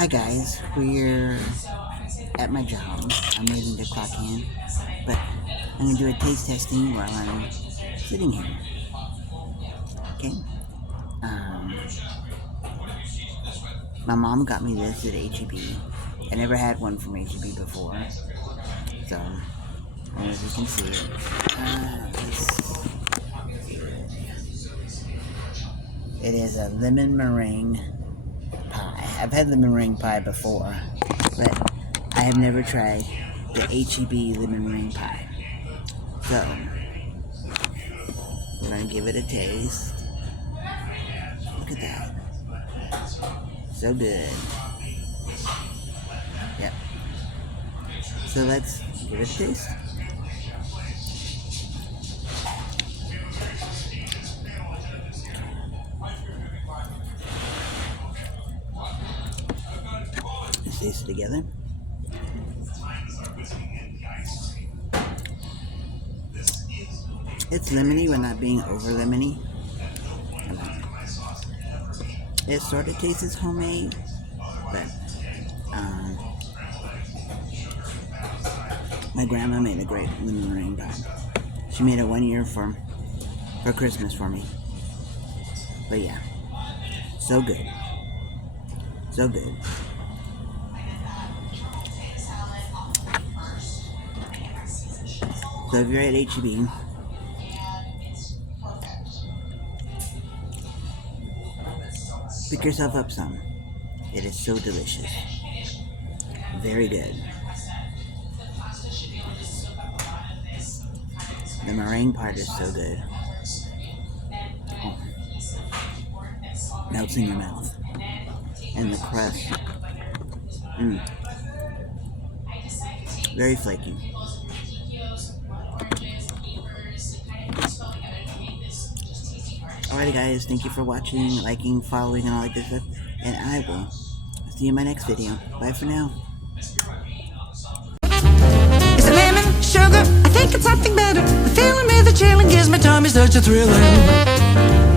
Hi guys, we're at my job. I'm waiting to clock in, but I'm gonna do a taste testing while I'm sitting here. Okay. Um, my mom got me this at H.E.B. I never had one from H.E.B before, so as you can see, it is a lemon meringue pie. I've had lemon meringue pie before, but I have never tried the H.E.B lemon meringue pie. So, we're going to give it a taste. Look at that. So good. Yep. So let's give it a taste. Let's taste it together. It's lemony but not being over lemony. It sort of tastes homemade, but my grandma made a great lemon meringue pie. She made it 1 year for Christmas for me. But yeah, so good. So good. So if you're at H.E.B, pick yourself up some. It is so delicious. Very good. The meringue part is so good. Oh. Melts in your mouth. And the crust. Very flaky. Alrighty guys, thank you for watching, liking, following, and all that good stuff. And I will see you in my next video. Bye for now. Is it lemon, sugar? I think it's something better. The feeling with the chilling gives my tummy such a thrilling.